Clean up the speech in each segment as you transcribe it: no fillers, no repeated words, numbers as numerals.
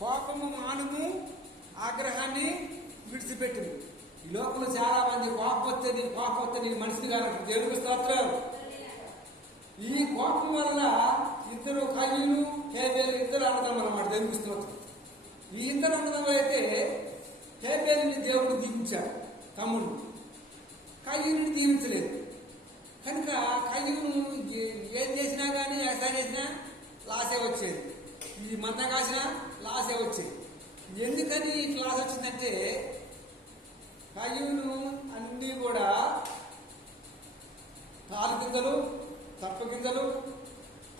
కోపము మానము, ఆగ్రహాన్ని విడిచిపెట్టింది. ఈ లోకంలో చాలా మంది కోపం వస్తే నేను మనిషిని కాదు. దేవునికి స్తోత్రం. ఈ కోపం వల్ల ఇద్దరు కయ్యూను, హేబేలు ఇద్దరు అన్నదమ్ములు అన్నమాట. దేవునికి స్తోత్రం. ఈ ఇద్దరు అన్నదమ్ములు అయితే హేబేలుని దేవుడు దీవించాడు, తమ్ముడు. కయ్యూని దీవించలేదు. కనుక కయ్యూను ఏం చేసినా కానీ వ్యవసాయం చేసినా లాసే వచ్చేది. ఈ మంద కాసినా లాసే వచ్చేది. ఎందుకని లాస్ వచ్చిందంటే కయ్యూను అన్నీ కూడా తాలు గింజలు, తప్ప గింజలు,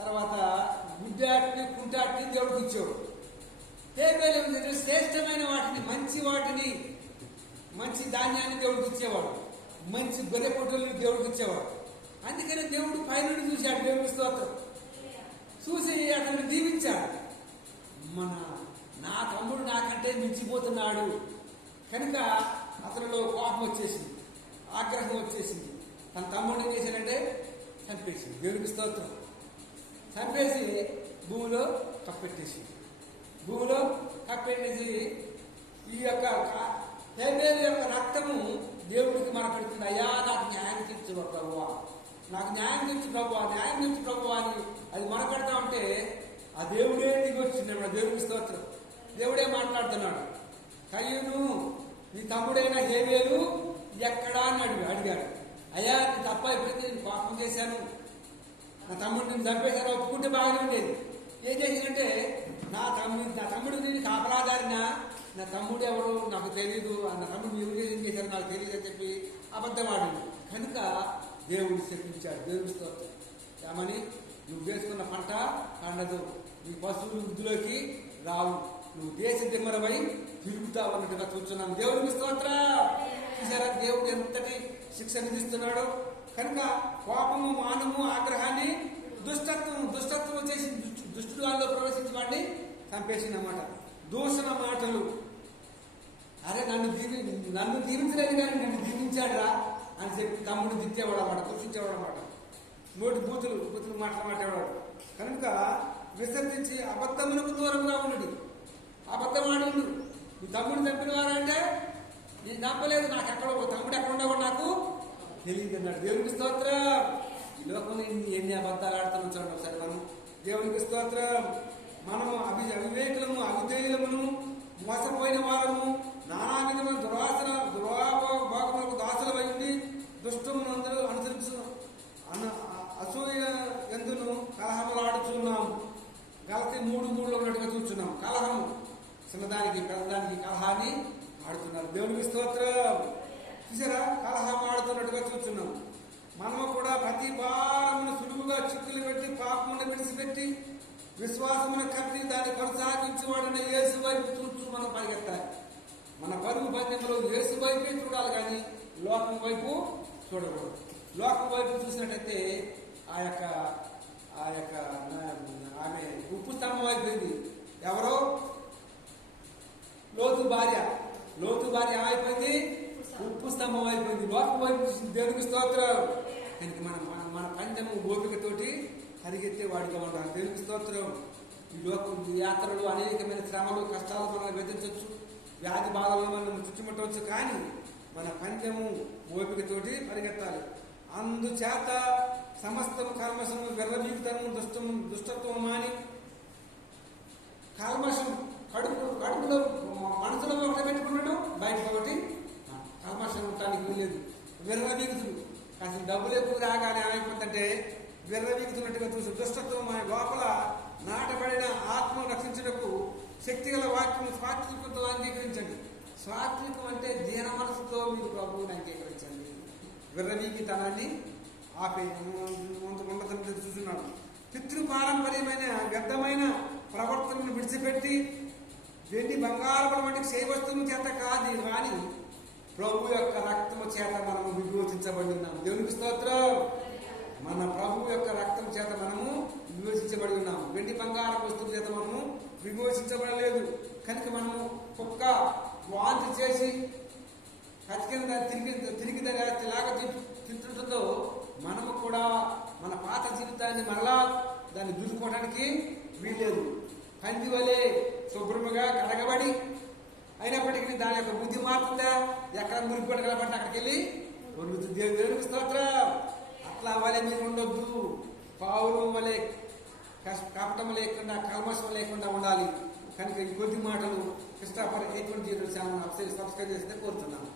తర్వాత గుడ్డాటిని, కుంటాటిని దేవుడికి ఇచ్చేవాడు. హేబేలు శ్రేష్టమైన వాటిని, మంచి ధాన్యాన్ని దేవుడికి ఇచ్చేవాడు. మంచి గొర్రె పొట్టుల్ని దేవుడికి ఇచ్చేవాడు. అందుకని దేవుడు పైనుండి చూశాడు. దేవుడి స్తోత్రం. చూసి అతన్ని దీవించాడు. నా తమ్ముడు నాకంటే మించిపోతున్నాడు కనుక అతనిలో కోపం వచ్చేసింది, ఆగ్రహం వచ్చేసింది. తన తమ్ముడు ఏం చేశాడంటే చంపేసింది. దేవుడికి స్తోత్రం. చంపేసి భూమిలో కప్పెట్టేసింది. ఈ యొక్క హేబేలు యొక్క రక్తము దేవుడికి మనపెడుతుంది. అయ్యా నాకు న్యాయం తీర్చు ప్రభువా, నాకు న్యాయం తీర్చు ప్రభువా, న్యాయం తీర్చు ప్రభువా అని అది మనపెడతా ఉంటే ఆ దేవుడే దిగి వచ్చింది. దేవుడికి స్తోత్రం. దేవుడే మాట్లాడుతున్నాడు. కయ్యూను, నీ తమ్ముడైన హేబేలు ఎక్కడా అని అడిగాడు. అయ్యా నీ తప్ప అయిపోయింది, నేను పాపం చేశాను, నా తమ్ముడు నేను చంపేశాను, ఒప్పుకుంటే బాగానే ఉండేది. ఏం చేసిందంటే నా తమ్ముడు నేను కాపలాదారినా, నా తమ్ముడు ఎవరు నాకు తెలియదు, నా తమ్ముడు ఎవరు ఏం చేశారు నాకు తెలియదు అని చెప్పి అబద్ధమాడింది. కనుక దేవుడు శపించాడు. దేవుడి స్తోత్రం. ఏమని? నువ్వు వేసుకున్న పంట పండదు, నీ పశువులు వృద్ధిలోకి రావు, నువ్వు దేశ దిమ్మరమై తిరుగుతావు అన్నట్టుగా చూస్తున్నాం. దేవుడికి స్తోత్రం. చూసారా దేవుడు ఎంతటి శిక్ష విధిస్తున్నాడు. కనుక కోపము, మానము, ఆగ్రహాన్ని, దుష్టత్వం చేసి దుష్టుడు వాళ్ళలో ప్రవేశించి వాడిని చంపేసిందన్నమాట. దూషణ మాటలు. అరే నన్ను దీవించలేదు కానీ నన్ను దీవించాడురా అని చెప్పి తమ్ముడు దిట్టేవాడు అన్నమాట, దూషించేవాడు అన్నమాట. నోటి బూతులు మాట్లాడేవాడు. కనుక విసర్జించి అబద్ధములకు దూరంగా ఉండి అబద్ధమాడు. మీ తమ్ముడు చంపిన వారంటే నేను చంపలేదు, నాకు తమ్ముడు ఎక్కడ ఉండవు నాకు తెలియదు అన్నాడు. దేవునికి స్తోత్రం. ఈ లోకంలో ఎన్ని అబద్ధాలు ఆడుతున్నాం చూడండి ఒకసారి మనం. దేవునికి స్తోత్రం. మనము అవివేకులము, అవిధేయులమును, మోసపోయిన వారము, నానా విధమైన దుర్భోగములకు దాసులమైంది, దుష్టమునందరూ అనుసరించు అసూయ ఎందును కలహములాడుచున్నాము. గలతీ 3:3 ఉన్నట్టుగా చూస్తున్నాం. కలహము, చిన్నదానికి పెద్దదానికి కలహాన్ని ఆడుతున్నారు. దేవునికి స్తోత్రం. చూసారా, కలహం ఆడుతున్నట్టుగా చూస్తున్నాం. మనము కూడా ప్రతి భారమును సులువుగా చిక్కులు పెట్టి పాపమును విడిచిపెట్టి విశ్వాసమును కట్టి దాన్ని కొనసాగించేవాడిని యేసు వైపు చూస్తూ మనం పరిగెత్తాలి. మన పరుగు పందెంలో యేసు వైపే చూడాలి కానీ లోకం వైపు చూడకూడదు. లోకం వైపు చూసినట్టయితే ఆమె ఉప్పు స్తంభం అయిపోయింది. ఎవరో లోతు భార్య ఏమైపోయింది? ఉప్పు స్తంభం అయిపోయింది. లోకం వైపు దేవునికి స్తోత్రం. కనుక మన పందెము ఓపికతోటి పరిగెత్తే వాడిగా ఉండాలి. దేవునికి స్తోత్రం. ఈ యాత్రలు అనేకమైన శ్రమలు, కష్టాలు మనం వెతించవచ్చు, వ్యాధి బాధలు మనం చుట్టుముట్టవచ్చు. కానీ మన పందెము ఓపికతోటి పరిగెత్తాలి. అందుచేత సమస్తము కల్మషము, వెర్రవీగుతనము, దుష్టత్వం మాని, కల్మషం కడుపులో మనసులో ఒకటి పెట్టుకున్నాడు, బయట ఒకటి కల్మషం ఉండటానికి వీలేదు. వెర్రవీగుతుడు కాసిన డబ్బులు ఎక్కువ రాగానే ఏమైపోతుందంటే వెర్రవీగుతున్నట్టుగా చూసి దుష్టత్వం అనే లోపల నాటబడిన ఆత్మను రక్షించటకు శక్తిగల వాక్యము స్వాత్వికంతో అంగీకరించండి. స్వాత్వికం అంటే దీన మనసుతో మీరు ప్రభువుని అంగీకరించండి. విర్రవీగితనాన్ని ఆపే ఉండదని చూస్తున్నాడు. పితృపారంపర్యమైన వ్యర్థమైన ప్రవర్తనను విడిచిపెట్టి వెండి బంగారం వంటి క్షయవస్తువుల చేత కాదు కానీ ప్రభు యొక్క రక్తము చేత మనము విమోచించబడి ఉన్నాము. దేవునికి స్తోత్రం. మన ప్రభు యొక్క రక్తం చేత మనము విమోచించబడి ఉన్నాము. వెండి బంగారం వస్తువుల చేత మనము విమోచించబడలేదు. కనుక మనము ఒక్క వాంతి చేసి కచ్చితంగా తిరిగి లాగా తింటుంటుందో మనము కూడా మన పాత జీవితాన్ని మరలా దాన్ని దులుకోవడానికి వీలేదు. పంది వలె శుభ్రముగా కడగబడి, అయినప్పటికీ దాని యొక్క బుద్ధి మారుతుందా? ఎక్కడ మురిగిపడి కలబట్టి అక్కడికి వెళ్ళి వణుకుతుంది. దేవునికి స్తోత్రం. అట్లా వలె మీరు ఉండొద్దు. పావురం వలె కపటం లేకుండా, కల్మషం లేకుండా ఉండాలి. కనుక ఈ కొద్ది మాటలు కృష్ణాపర్ 820 ఛానల్ సబ్స్క్రైబ్ చేస్తే కోరుతున్నాను.